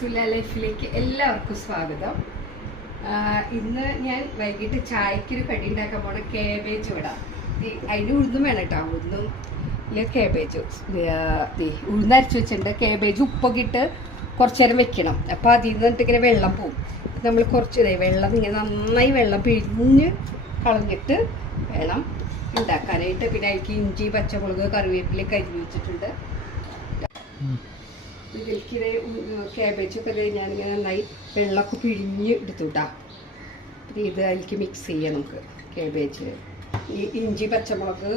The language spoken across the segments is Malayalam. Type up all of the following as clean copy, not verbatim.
സുല ലൈഫിലേക്ക് എല്ലാവർക്കും സ്വാഗതം. ഇന്ന് ഞാൻ വൈകിട്ട് ചായക്കൊരു കടി ഉണ്ടാക്കാൻ പോണ കേബേജ് വിടാം. അതിന് ഉഴുന്നും വേണം കേട്ടോ. ഉഴുന്നും ഇല്ല കേബേജ് ഉഴുന്നരച്ച് വെച്ചിട്ടുണ്ട്. കേബേജ് ഉപ്പൊക്കെ ഇട്ട് കുറച്ച് നേരം വെക്കണം. അപ്പോൾ അതിൽ നിന്നിട്ട് ഇങ്ങനെ വെള്ളം പോവും. നമ്മൾ കുറച്ച് വെള്ളം ഇങ്ങനെ നന്നായി വെള്ളം പിഴിഞ്ഞ് കളഞ്ഞിട്ട് വേണം ഉണ്ടാക്കാനായിട്ട്. പിന്നെ അതിലേക്ക് ഇഞ്ചി, പച്ചമുളക്, കറിവേപ്പിലൊക്കെ അരിഞ്ഞ് വെച്ചിട്ടുണ്ട്. ഇതിലേക്ക് ക്യാബേജൊക്കെ ഞാനിങ്ങനെ നന്നായി വെള്ളമൊക്കെ പിഴിഞ്ഞ് എടുത്തു കേട്ടോ. ഇത് അതിലേക്ക് മിക്സ് ചെയ്യാം നമുക്ക്. ക്യാബേജ്, ഈ ഇഞ്ചി, പച്ചമുളക്,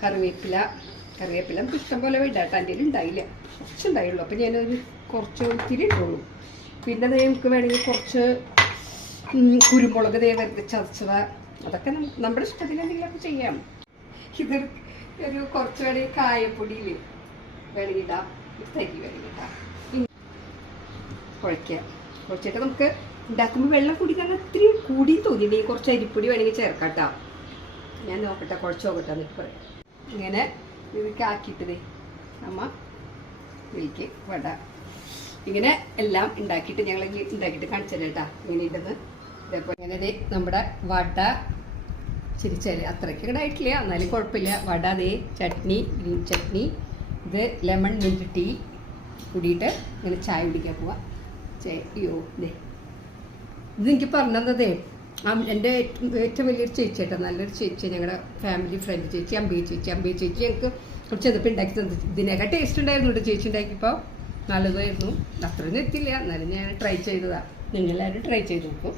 കറിവേപ്പില ഇഷ്ടം പോലെ വേണ്ട കേട്ടോ. എൻ്റെ ഉണ്ടായില്ല, കുറച്ചുണ്ടായുള്ളൂ. അപ്പോൾ ഞാനൊരു കുറച്ച് ഒത്തിരി ഇട്ടുള്ളൂ. പിന്നെ നമുക്ക് വേണമെങ്കിൽ കുറച്ച് കുരുമുളക് വെറുതെ ചതച്ചത, അതൊക്കെ നമ്മുടെ ഇഷ്ടത്തിന് എന്തെങ്കിലുമൊക്കെ ചെയ്യാം. ഇത് ഒരു കുറച്ച് വേണമെങ്കിൽ കായപ്പൊടിയിൽ വേണമെങ്കിൽ ഇടാം, തരി വേണമെങ്കിൽ ഇടാം. കുഴച്ചിട്ട് നമുക്ക് ഉണ്ടാക്കുമ്പോൾ വെള്ളം കുടിക്കാൻ ഒത്തിരി കൂടി തോന്നിയിട്ടുണ്ടെങ്കിൽ കുറച്ച് അരിപ്പൊടി വേണമെങ്കിൽ ചേർക്കാം കേട്ടോ. ഞാൻ നോക്കട്ടെ, കുഴച്ച് നോക്കട്ടെ എന്നിട്ട് പറയാം. ഇങ്ങനെ ഇതൊക്കെ ആക്കിയിട്ടതേ അമ്മ ഇതിലേക്ക് വട ഇങ്ങനെ എല്ലാം ഉണ്ടാക്കിയിട്ട് ഞങ്ങൾ ഉണ്ടാക്കിയിട്ട് കാണിച്ചു തരാം കേട്ടോ. ഇങ്ങനെ ഇടുന്ന് ഇതേപോലെ ഇങ്ങനെ നമ്മുടെ വട ചിരിച്ചാൽ അത്രയ്ക്ക് ഇവിടെ ആയിട്ടില്ല, എന്നാലും കുഴപ്പമില്ല. വട അതേ ചട്നി, ഗ്രീൻ ചട്നി, ഇത് ലെമൺ മിൻറ്റ് ടീ കൂടിയിട്ട് ഇങ്ങനെ ചായ കുടിക്കാൻ പോവാം. അയ്യോ ദേ ഇതെനിക്ക് പറഞ്ഞതേ എൻ്റെ ഏറ്റവും വലിയൊരു ചേച്ചി കേട്ടോ, നല്ലൊരു ചേച്ചി, ഞങ്ങളുടെ ഫാമിലി ഫ്രണ്ട് ചേച്ചി, അമ്പി ചേച്ചി ഞങ്ങൾക്ക് കുറച്ച് ചെറുപ്പം ഉണ്ടാക്കി തന്നത്. ഇതിനൊക്കെ ടേസ്റ്റ് ഉണ്ടായിരുന്നു കേട്ടോ. ചേച്ചി ഉണ്ടാക്കിയപ്പോൾ നല്ലതായിരുന്നു. അത്രയൊന്നും എത്തില്ല, എന്നാലും ഞാൻ ട്രൈ ചെയ്തതാണ്. നിങ്ങളെല്ലാവരും ട്രൈ ചെയ്ത് നോക്കും.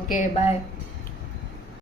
Okay, by.